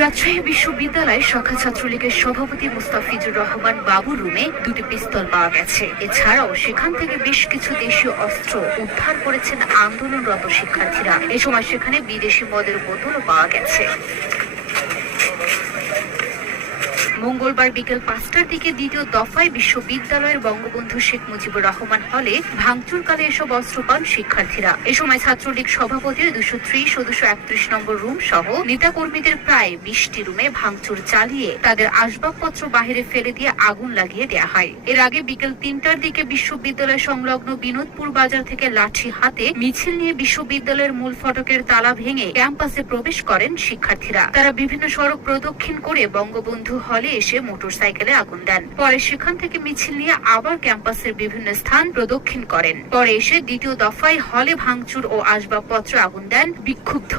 রাজশাহী বিশ্ববিদ্যালয় শাখা ছাত্রলীগের সভাপতি মুস্তাফিজুর রহমান বাবুর রুমে দুটি পিস্তল পাওয়া গেছে। এছাড়াও সেখান থেকে বেশ কিছু দেশীয় অস্ত্র উদ্ধার করেছেন আন্দোলনরত শিক্ষার্থীরা। এ সময় সেখানে বিদেশি মদের বোতলও পাওয়া গেছে। মঙ্গলবার বিকেল 5টার দিকে দ্বিতীয় দফায় বিশ্ববিদ্যালয়ের বঙ্গবন্ধু শেখ মুজিবুর রহমান হলে ভাঙচুরকালে এসব অস্ত্র পান শিক্ষার্থীরা। এ সময় ছাত্রলীগ সভাপতির 230 ও 231 নম্বর রুম সহ নেতাকর্মীদের প্রায় 20টি রুমে ভাঙচুর চালিয়ে তাদের আসবাবপত্র বাহিরে ফেলে দিয়ে আগুন লাগিয়ে দেওয়া হয়। এর আগে বিকেল 3টার দিকে বিশ্ববিদ্যালয় সংলগ্ন বিনোদপুর বাজার থেকে লাঠি হাতে মিছিল নিয়ে বিশ্ববিদ্যালয়ের মূল ফটকের তালা ভেঙে ক্যাম্পাসে প্রবেশ করেন শিক্ষার্থীরা। তারা বিভিন্ন সড়ক প্রদক্ষিণ করে বঙ্গবন্ধু হলে এসে মোটরসাইকেলে আগুন দেন। পরে সেখান থেকে মিছিল নিয়ে আবার ক্যাম্পাসের বিভিন্ন স্থান প্রদক্ষিণ করেন। পরে এসে দ্বিতীয় দফায় হলে ভাঙচুর ও আসবাবপত্র আগুন দেন বিক্ষুব্ধ